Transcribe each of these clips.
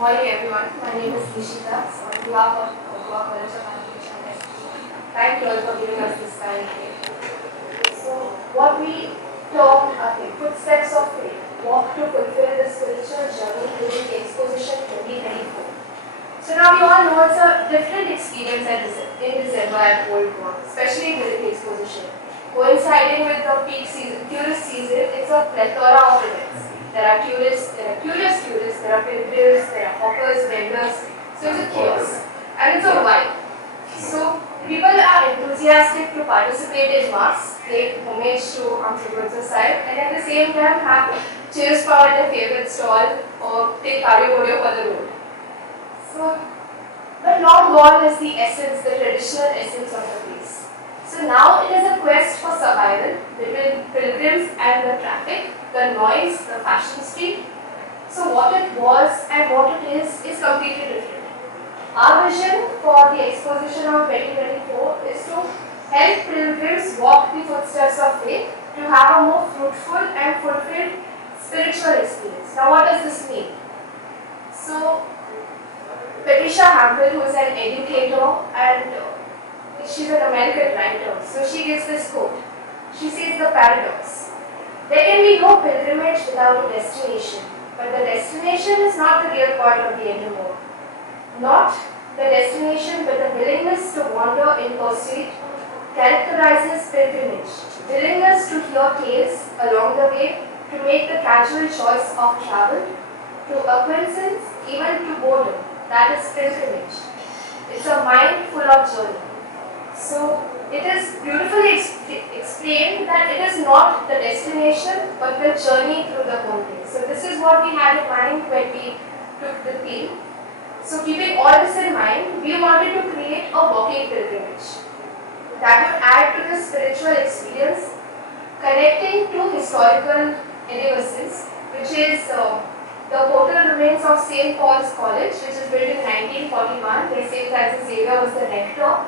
Morning everyone, my name is Nishita. So on behalf of Goa College of Animation, thank you all for giving us this time today. So what we termed are the footsteps of faith, walk to fulfill the spiritual journey during the Exposition 2024. So now we all know it's a different experience in December at Old Goa, especially during the Exposition. Coinciding with the peak season, tourist season, it's a plethora of events. There are tourists, there are pilgrims, there are hawkers, vendors. So it's a chaos. And it's a vibe. So people are enthusiastic to participate in mass, pay homage to Goencho Saib, and at the same time have cheers for their favorite stall or take Kadio Bodio for the road. So, but not gone is the essence, the traditional essence of the place. So now it is a quest for survival between pilgrims and the traffic, the noise, the fashion street. So what it was and what it is completely different. Our vision for the Exposition of 2024 is to help pilgrims walk the footsteps of faith to have a more fruitful and fulfilled spiritual experience. Now what does this mean? So Patricia Hampton, who is an educator and she's an American writer, so she gives this quote. She says the paradox. There can be no pilgrimage without a destination, but the destination is not the real point of the anymore. Not the destination, but the willingness to wander in pursuit characterizes pilgrimage. Willingness to hear tales along the way, to make the casual choice of travel, to acquaintance, even to boredom. That is pilgrimage. It's a mind full of journey. So it is beautifully explained that it is not the destination but the journey through the whole thing. So this is what we had in mind when we took the theme. So keeping all this in mind, we wanted to create a walking pilgrimage that would add to the spiritual experience, connecting to historical edifices, which is the portal remains of St. Paul's College, which is built in 1941, where St. Francis Xavier was the rector,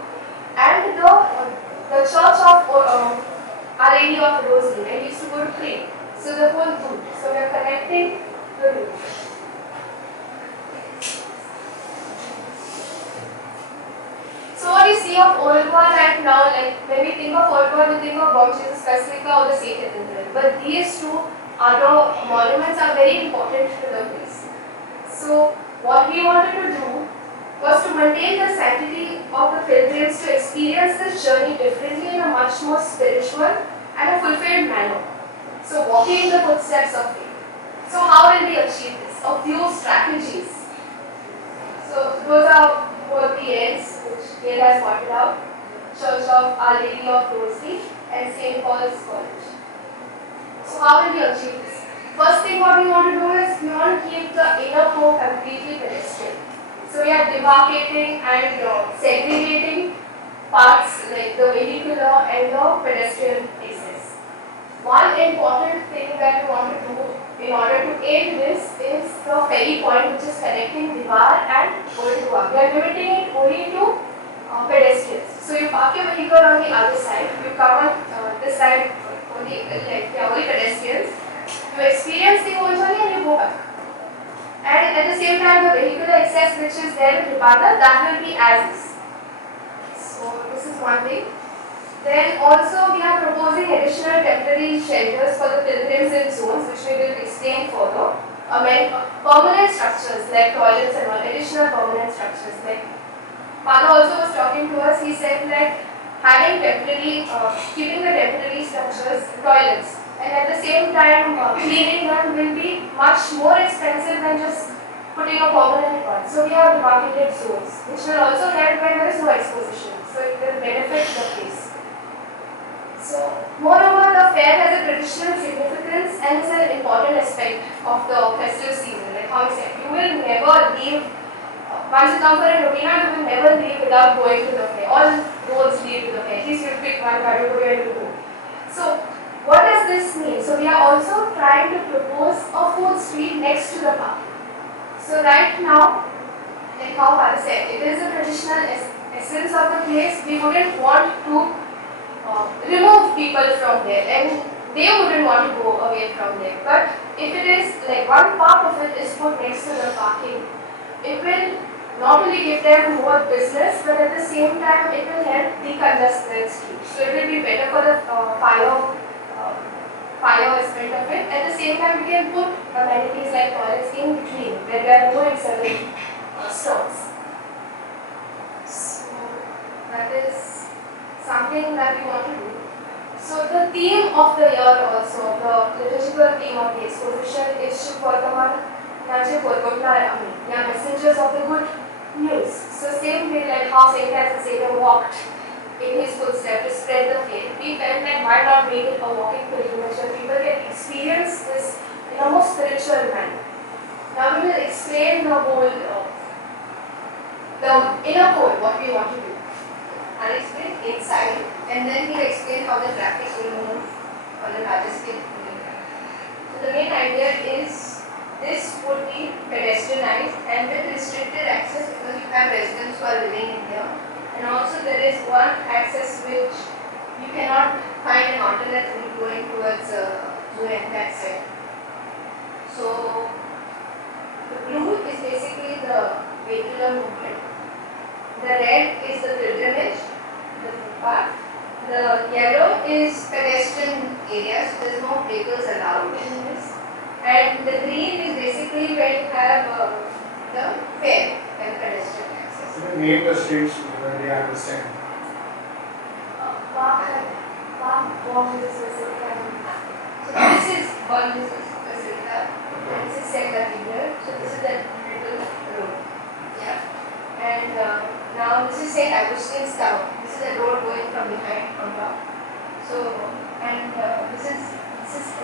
and the church of Our Lady of Rosary, where he used to go to pray. So the whole route. So we are connecting the route. So what you see of Old Goa right now, like when we think of Old Goa, we think of Mount Jesus Basilica or the St. Cathedral. But these two other monuments are very important to the place. So what we wanted to do was to maintain the sanctity of the pilgrims to experience this journey differently in a much more spiritual and a fulfilled manner. So walking in the footsteps of faith. So how will we achieve this? A few strategies. So those are both the ends which Gail has pointed out. Church of Our Lady of Rosary and St. Paul's College. So how will we achieve this? First thing what we want to do is we want to keep the inner core completely pedestrian. So we are demarcating and segregating parts like the vehicular and the pedestrian access. One important thing that we want to do in order to aid this is the ferry point which is connecting Divar and Old Goa. We are limiting it only to pedestrians. So you park your vehicle on the other side, you come on this side only, only pedestrians, you experience the whole journey and you go back. And at the same time, the vehicular access which is there with Ribana, that will be as is. So this is one thing. Then also we are proposing additional temporary shelters for the pilgrims in zones, which we will explain further. Permanent structures like toilets and all, additional permanent structures. Like Father also was talking to us, he said like having temporary, keeping the temporary structures, toilets, and at the same time cleaning them will be much more expensive than just putting a permanent one. So we have demarcated zones, which will also help when there is no exposition. So it will benefit the place. So moreover, the fair has a traditional significance and is an important aspect of the festive season. Like how I said, you will never leave, once you come for a Novena, you will never leave without going to the fair. All roads lead to the fair. At least you pick one Kadio Bodio and you go. So what does this mean? So we are also trying to propose a food street next to the park. So right now, like how Father said, it is a traditional essence of the place. We wouldn't want to remove people from there and they wouldn't want to go away from there. But if it is like one part of it is put next to the parking, it will not only give them more business, but at the same time it will help decongest their streets. So it will be better for the fire aspect of it. At the same time, we can put amenities like toilets in between, where there are more external stores. So that is something that we want to do. So the theme of the year also, the liturgical theme of the exposition is Shubhvartaman Nanche messengers of the good news. So same way like how Saint Francis Xavier walked in his footsteps to spread the faith, we felt that why not make it a walking pilgrimage where people can experience this in a more spiritual manner. Now we will explain the whole, the inner core, what we want to do. I'll explain inside, and then we'll explain how the traffic will move on a larger scale. So the main idea is this would be pedestrianized and with restricted access because you have residents who are living in here. And also there is one access which you cannot find an alternate route going towards that side. So the blue is basically the vehicular movement. The red is the pilgrimage, the footpath. The yellow is pedestrian area, so there is no vehicles allowed in this. And the green is basically where you have the fair and pedestrian access. You name the streets where they understand. So this is one Basilica, and this is St. Cathedral. So this is the middle road. Yeah. And now this is St. Augustine's Tower. This is the road going from behind on top. So and this is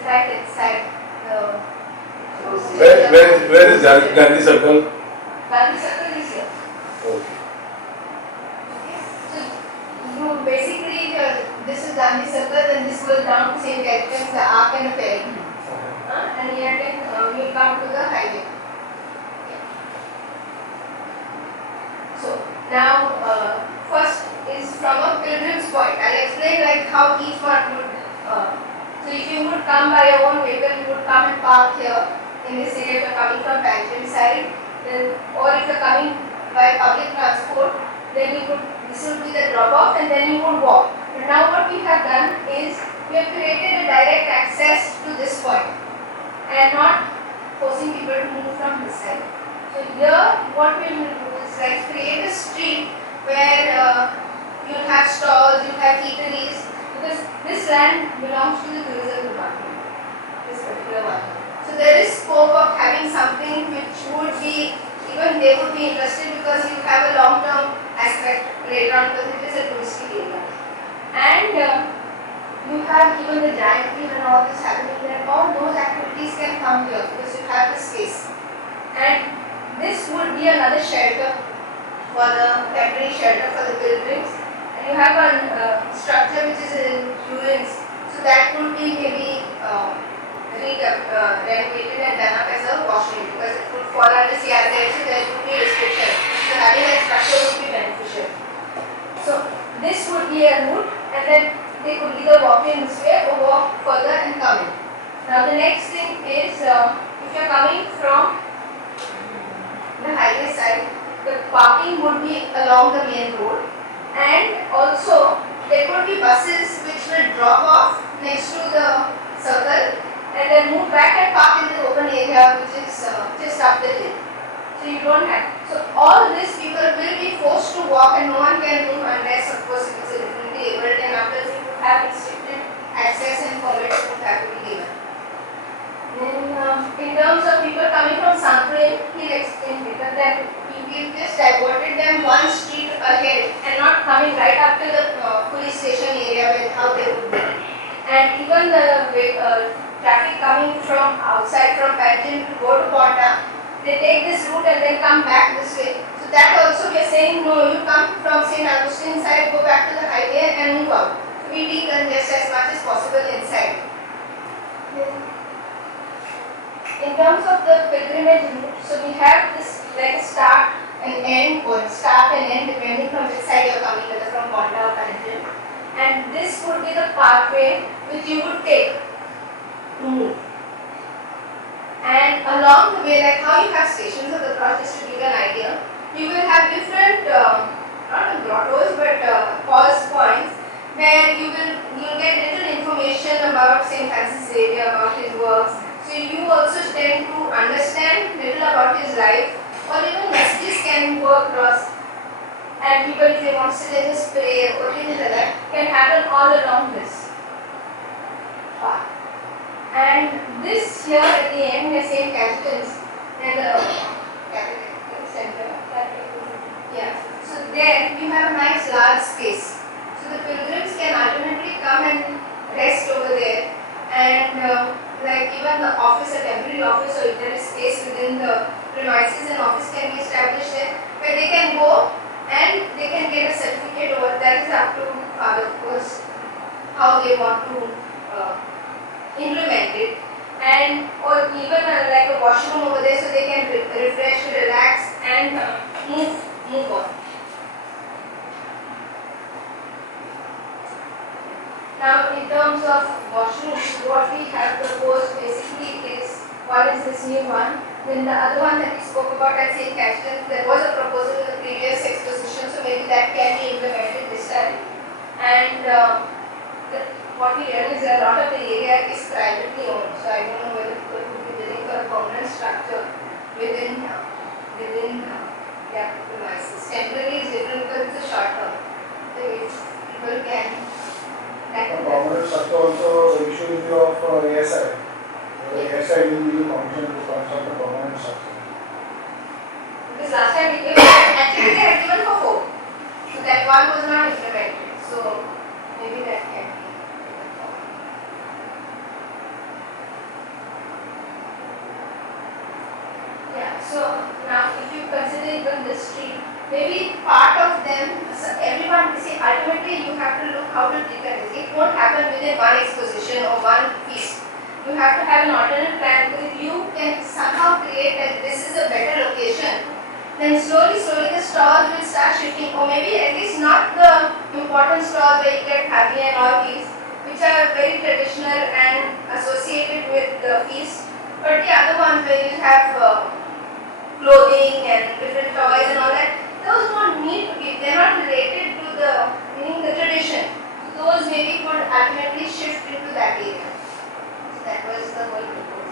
right inside the. Where is Gandhi Circle? Gandhi Circle is here. Okay. So you basically this is Gandhi Circle, then this goes down to St. Catherine's, the Ark and the Ferry. And here then we come to the highway. So now first is from a pilgrim's point. I'll explain like how each one would. So if you would come by your own vehicle, you would come and park here in this area. If you're coming from Banjam side, then or if you're coming by public transport, then you would. This would be the drop off, and then you would walk. But now what we have done is we have created a direct access to this point, and not forcing people to move from this side. So here, what we will do is like create a street where you have stalls, you have eateries, because this land belongs to the tourism department, this particular one. So there is scope of having something which would be, even they would be interested because you have a long-term aspect later on because it is a touristic area. And you have even the giant wheel and all this happening there, all those activities can come here because you have the space. And this would be another shelter for the temporary shelter for the pilgrims. And you have a structure which is in ruins, so that would be maybe renovated and done up as a washroom because it would fall under CRZ, so there would be restriction. So having that structure would be beneficial. So this would be a route, and then they could either walk in this way or walk further and come in. Now the next thing is if you are coming from the highway side, the parking would be along the main road, and also there could be buses which will drop off next to the circle and then move back and park in the open area which is just up the hill. So you don't have. So all these people will be forced to walk and no one can move unless of course it is a differently abled, and after you would have restricted access and permits would have to be given. Then in terms of people coming from Sankurin, he'll explain later that we just diverted them one street ahead and not coming right up to the police station area with how they would be. And even the traffic coming from outside from Panjim to go to Ponta, they take this route and then come back this way. So that also we are saying no, you come from St. Augustine side, go back to the highway and move out. So we decongest as much as possible inside. In terms of the pilgrimage route, so we have this like start and end, or start and end depending from which side you are coming, whether from Ponta or Panjim. And this would be the pathway which you would take to move. And along the way, like how you have stations of the cross, just to give you an idea, you will have different, not grottos, but pause points where you'll get little information about Saint Francis Xavier, about his works. So you also tend to understand little about his life, or even messages can go across. And people, if they want to sit and just pray or things like that, can happen all along this path. And this here at the end, the same capitals and the capital center. Yeah. So there you have a nice large space. So the pilgrims can ultimately come and rest over there. And like even the office, a temporary office, or if there is space within the premises, an office can be established there where they can go and they can get a certificate over. That is up to Father, of course, how they want to implement it. And or even like a washroom over there, so they can refresh, relax, and move on. Now, in terms of washrooms, what we have proposed basically is, one is this new one, then the other one that we spoke about at St. Catherine's, there was a proposal in the previous exposition, so maybe that can be implemented this time. And what we realized is a lot of the area is privately owned, so I don't know whether people would be willing for a permanent structure within their premises. Temporary is different because it's a short term, so people can. The permanent structure also, the issue will be of ASI. The ASI will be commissioned to construct a permanent structure. Because last time we gave, actually they had given for 4. So that one was not implemented. So maybe that can be. Yeah, so now if you consider even this street, maybe part of them, so everyone, see, ultimately you have to look how to deconstruct. It won't happen within one exposition or one piece. You have to have an alternate plan, because if you can somehow create that this is a better location, then slowly the stalls will start shifting, or maybe at least not the important stalls where you get Kadio and all these, which are very traditional and associated with the feast, but the other ones where you have clothing and different toys and all that, those don't need to be, they're not related to the, meaning the tradition. So those maybe could ultimately shift into that area. So that was the whole proposal.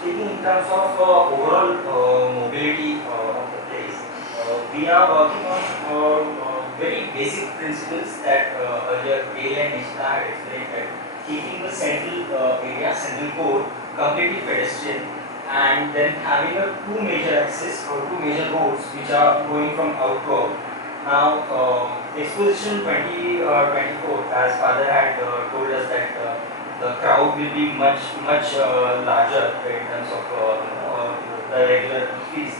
Speaking in terms of overall mobility of the place, we are working on very basic principles that earlier Gail and Nishita had explained, that keeping the central core completely pedestrian, and then having a two major axes or two major roads which are going from out to out. Now, Exposition 2024, as Father had told us that the crowd will be much larger in terms of the regular fees.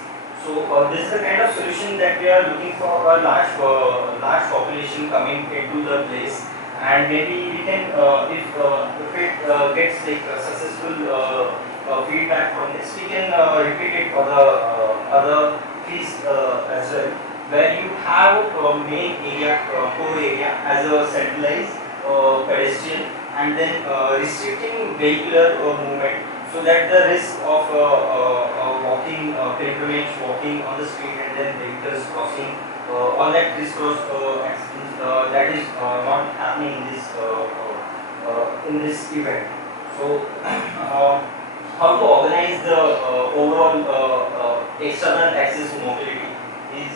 So this is the kind of solution that we are looking for, a large population coming into the place, and maybe we can, if it gets like successful feedback from this, we can repeat it for the other fees as well, where you have a main area, core area as a centralized pedestrian, and then restricting vehicular movement, so that the risk of walking, pilgrimage, walking on the street, and then vehicles crossing, all that crisscross accidents, that is not happening in this event. So, how to organize the overall external access to mobility is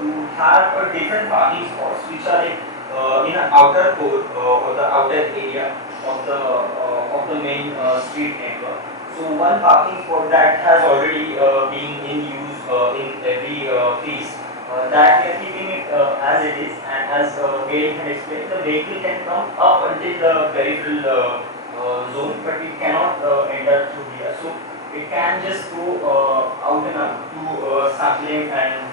to have different parking spots which are like in an outer core or the outer area of the main street network. So one parking spot that has already been in use in every piece, that we are keeping it as it is, and as Gail had explained, the vehicle can come up until the peripheral zone, but it cannot enter through here. So it can just go out and up to Saklim and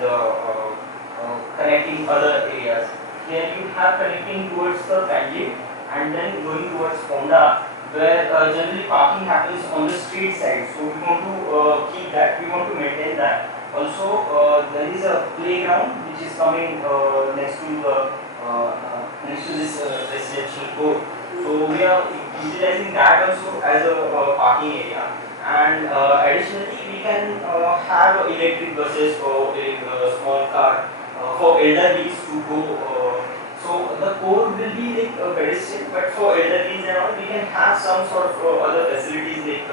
connecting other areas. Then you have connecting towards the Panjim, and then going towards Ponda, where generally parking happens on the street side. So we want to keep that, we want to maintain that. Also, there is a playground which is coming next to this residential code. So we are utilizing that also as a parking area. And additionally, we can have electric buses or a small car for elderly to go. So the code will be like pedestrian, but for elderly and all, we can have some sort of other facilities like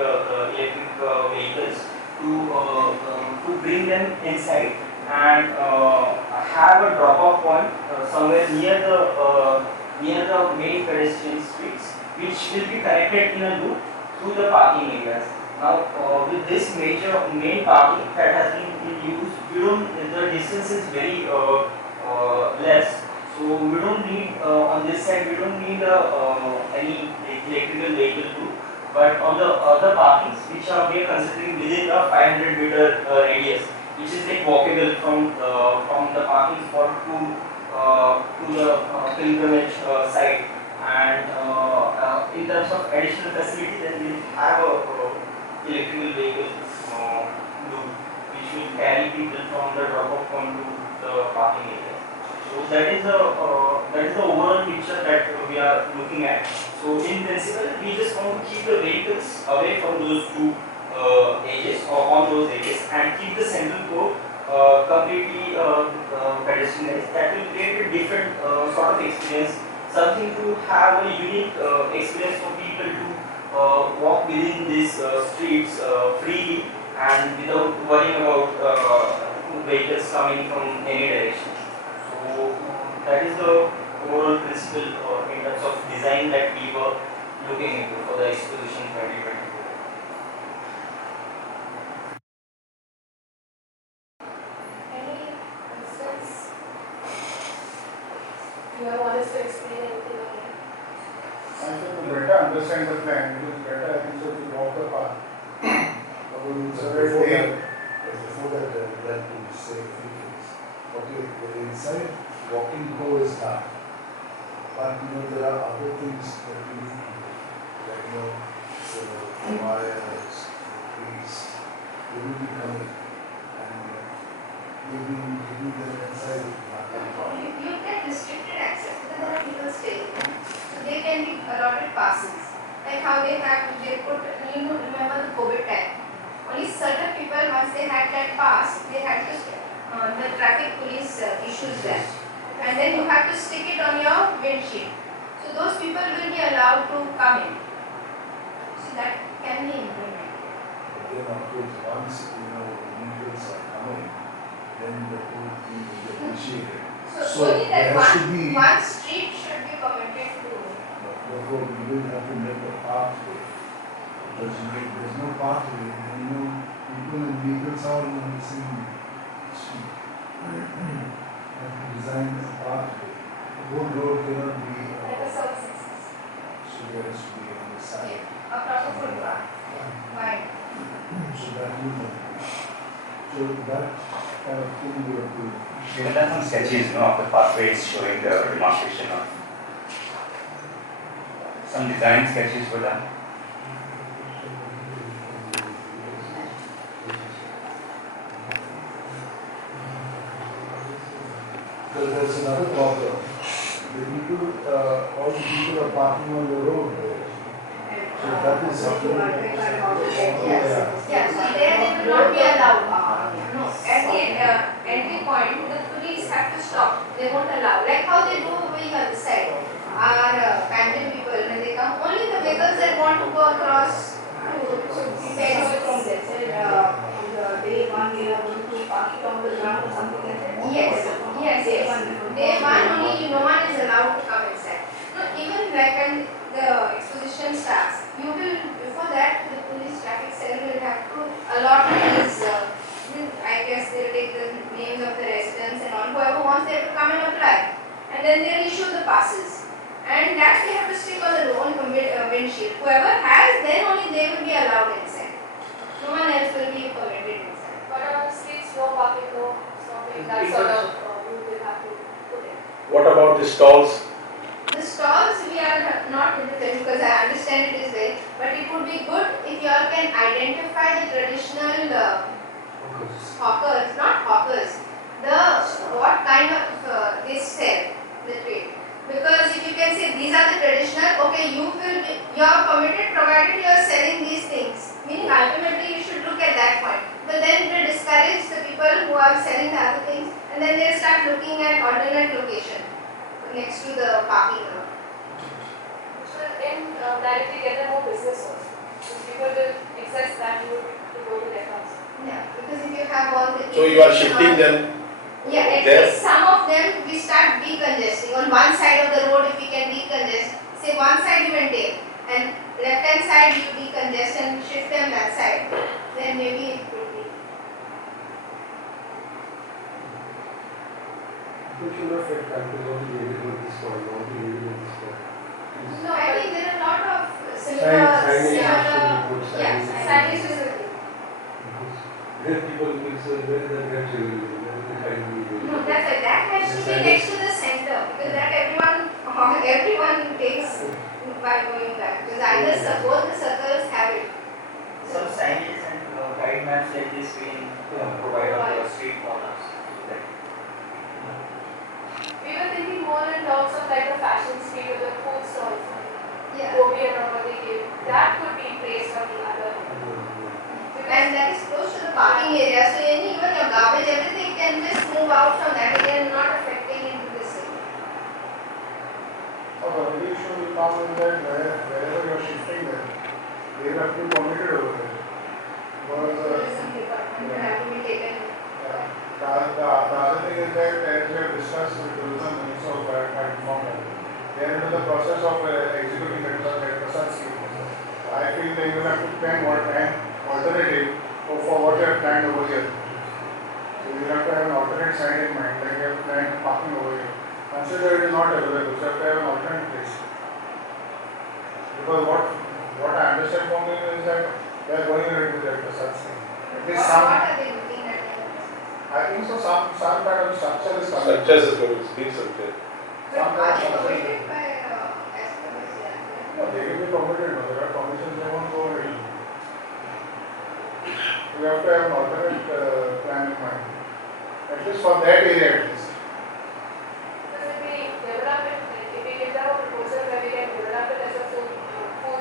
electric vehicles to bring them inside and have a drop-off point somewhere near the main pedestrian streets, which will be connected in a loop to the parking areas. Now, with this main parking that has been used, the distance is very less. So we don't need on this side we don't need any electrical vehicle too. But on the other parkings, which we are considering within a 500-meter radius, which is like walkable from the parking spot to the pilgrimage site. And in terms of additional facilities, then we have a electrical vehicle loop, which will carry people from the drop-off point to the parking area. So that is the overall picture that we are looking at. So in principle, we just want to keep the vehicles away from those two edges or on those edges and keep the central core completely pedestrianized. That will create a different sort of experience, something to have a unique experience for people to walk within these streets freely and without worrying about vehicles coming from any direction. So that is the overall principle in terms of design that we were looking into for the Exposition 2024. Any instance you want us to explain anything on it? I think to better understand the plan, it is better, I think, so to walk the path. It's a very clear. Before that, I would like to say a few things. Okay, the inside walking go is done, but there are other things that we need to do, like the wires, the trees, they will be coming, and giving them inside is not that problem. You get restricted access because there are people staying. So they can be allotted passes. Like how they put, remember the COVID time. Only certain people, once they had that pass, they had to, the traffic police issues them. And then you have to stick it on your windshield. So those people will be allowed to come in. So that can be implemented. But then of course, once vehicles are coming, then the whole thing will be appreciated. So only that there has to be, one street should be permitted to. but therefore we will have to make a pathway. Because there's no pathway, and people and vehicles are on the same street. Have to design a pathway. The whole road cannot be, Like a services. so there has to be on the side. A proper footpath. Wide. So that will help. So that kind of thing we have to. We have done some sketches, of the pathways showing the demonstration of some design sketches were done. There's another problem. All the people are parking on the road there. So that is something. Yes, so there they will not be allowed. No, at the entry point, the police have to stop. They won't allow. Like how they do over the other side. Our phantom people, when they come, only the vehicles that want to go across to get away from this. Day one, we are going to park it on the ground or something like that. Yes. Day one only, no one is allowed to come inside. No, even like when the exposition starts, you will, before that, the police traffic cell will have to allot these, I guess they'll take the names of the residents and all, whoever wants they have to come and apply. And then they'll issue the passes. And that they have to stick on the own windshield. Whoever has, then only they will be allowed inside. No one else will be permitted inside. But on streets, no parking, no stopping, that sort of rule will have to put in. What about the stalls? The stalls we are not interested because I understand it is there, but it would be good if you all can identify the traditional hawkers, not hawkers, what kind of they sell, the trade. Because if you can say these are the traditional, okay, you are committed provided you are selling these things. Meaning ultimately you should look at that point. But then they discourage the people who are selling the other things, and then they start looking at alternate location next to the parking lot. Which will indirectly get them more business also. So people will access that route to go to their house. Yeah, because if you have all the So you are shifting them. yeah, at there. least some of them we start decongesting. On one side of the road, if we can decongest, say one side you maintain, and left hand side you decongest and shift them that side, then maybe it could be. We should not get countries on the area with this point, on the area with this point. No, I think there are a lot of similar, signage facility. Then people will say, where is the grand children? Where is the kind of No, that's right. That has to be next to the center because that everyone takes by going back. Because either both the circles have it. Some signage and guide maps like this we provide on the street corners. We were thinking more in terms of like the fashion street or the food stalls. Yeah. Kobe and what they give. That could be placed on the other. And that is close to the parking area, so even your garbage, everything can just move out from that area and not affecting into the city. So the only issue will come in that wherever you are shifting them, they will have to be permitted over there. Because Tourism department will have to be taken. the other thing is that as we have discussed with tourism minister of informed them, they are into the process of executing the Prasad scheme. I feel they will have to plan what time alternative for what you have planned over here. So you have to have an alternate sign in mind, like you have planned parking over here. Consider it is not available, so you have to have an alternate place. Because what I understand from you is that they are going ahead with that Prasad scheme. At least What are they looking at? I think so some kind of structure is coming. Structures is going to big structure. But are they permitted by Exposition? No, they will be permitted. No, there are permissions they won't go ahead. We have to have an alternate plan in mind. At least for that area at least. Because if we develop it, like if we give them a proposal where we can develop it as a food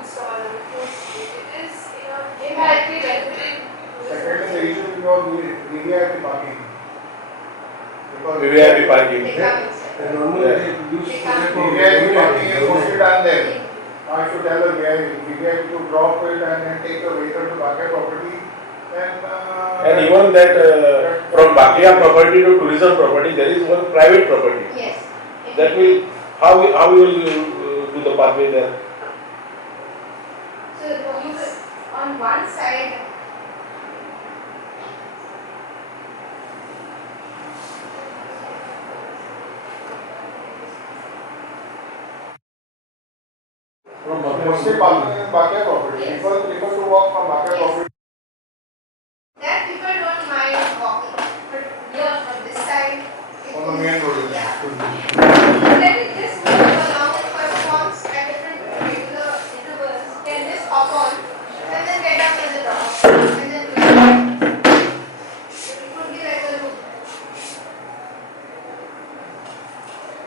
stall or food street, it is indirectly benefiting. Secondly, the issue because VVIP parking. Because VVIP parking. They come inside. And normally they use They can't. VVIP parking is mostly done there. Now if you tell the VVIP to drop it and then take the vehicle to Bakia property, then And even that from Bakia property to tourism property, there is one private property. Yes. That will, how we will do the pathway there? So you could, on one side, from mostly parking in Bakia property. Yes. People prefer to walk from Bakia Yes. property. that people don't mind walking. But here on this side, it On the is- main road. Yeah. Let it just move along and performs at different regular intervals. Can just hop on and then get up at the drop. And then go back. It would be like a loop.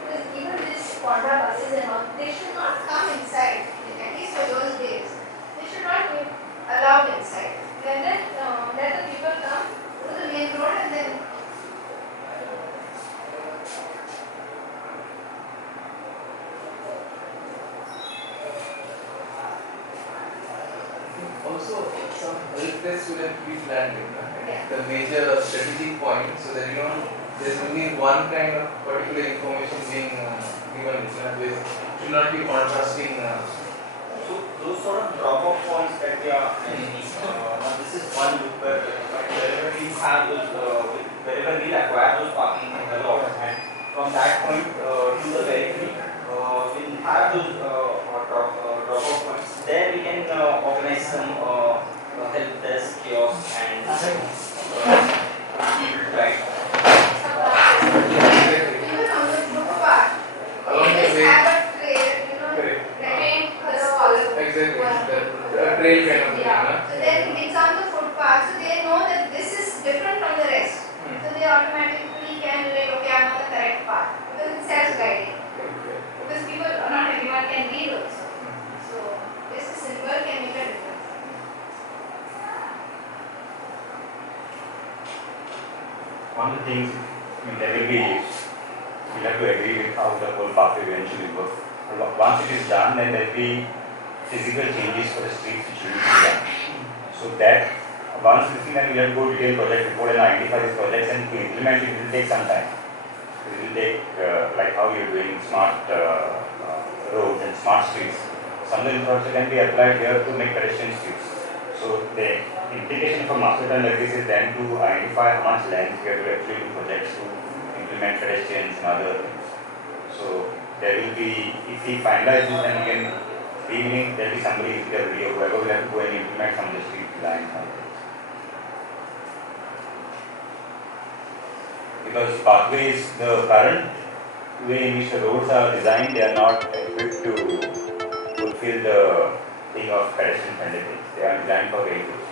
Because even these Honda buses and all, they should not come inside. At least for those days. They should not be allowed inside. And then let the people come to the main road and then Also, some help desk would have to be planned in, Yeah. the major strategic point, so that there's only one kind of particular information being given. There should not be contrasting. So those sort of drop-off points that we are managing, now this is one loop where wherever we have those, wherever we acquire those parking in the lot, and from that point to the periphery, we'll have those drop-off points. There we can organize some help desk, kiosk, and right. even on the footpath, Along they the just way. have a trail, Correct. train for the color. Exactly. The trail kind of thing. Yeah. So then it's on the footpath, so they know that this is different from one of the things, I mean, there will be, we'll have to agree with how the whole pathway eventually works. Once it is done, then there will be physical changes for the streets which will be done. So that, once we see, then we have to go detailed project report and identify these projects, and to implement it will take some time. It will take, like how you're doing smart roads and smart streets. Some of the infrastructure can be applied here to make pedestrian streets. So the implication for master plan like this is then to identify how much land we have to actually do projects to implement pedestrians and other things. So there will be, if we finalize this, then we can, meaning there will be somebody, whoever will have to go and implement some of the street design. Because pathways, the current way in which the roads are designed, they are not equipped to fulfill the thing of pedestrian friendly things. They are designed for vehicles.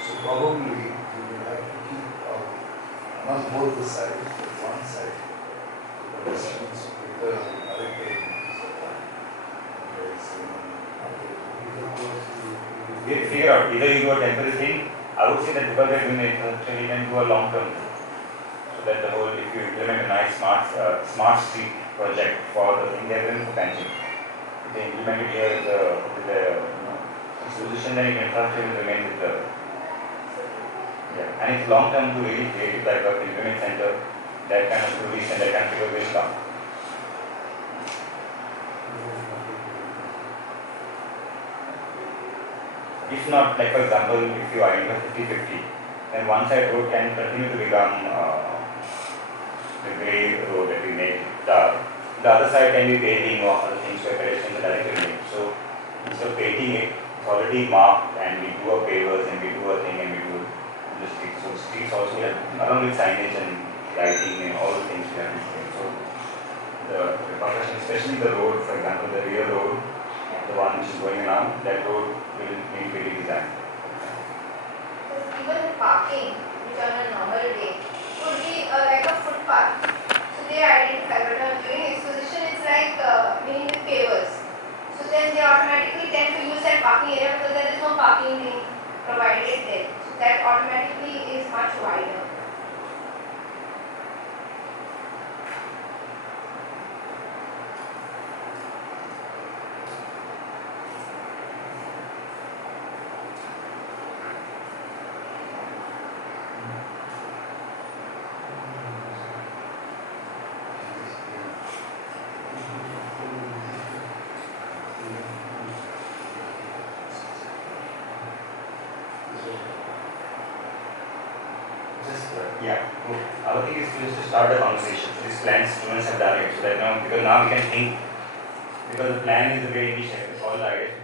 So probably you will have to keep not both the sides, but one side. The distance with the other We figure out either you do a temporary thing. I would say that because they are doing the infrastructure, you can do a long term thing. So that the whole, if you implement a nice smart street project for the thing, they are doing for Panjim. If they implement it here with the Exposition, then your infrastructure will remain with the. Yeah. And it's long term to really create it like a pilgrimage center, that kind of tourist and that kind of figure will come. If not, like for example, if you identify 50-50, then one side road can continue to become the grey road that we made. The other side can be paving or other things where pedestrians are directly made. So instead of paving it, it's already marked and we do a pavers and we do a thing and we do the streets. So streets also have, along with signage and lighting and all the things we have to do. So the construction, especially the road, for example, the rear road, the one which is going around, that road will need to be redesigned. Even the parking, which on a normal day, could be like a footpath. So they identify, but during exposition, it's like meaning with pavers. So then they automatically tend to use that parking area because there is no parking being provided there. So that automatically is much wider. Yeah, our thing is to start the conversation. So these plans, students have done it, so that now, because now we can think, because the plan is the way we share, it's all the ideas.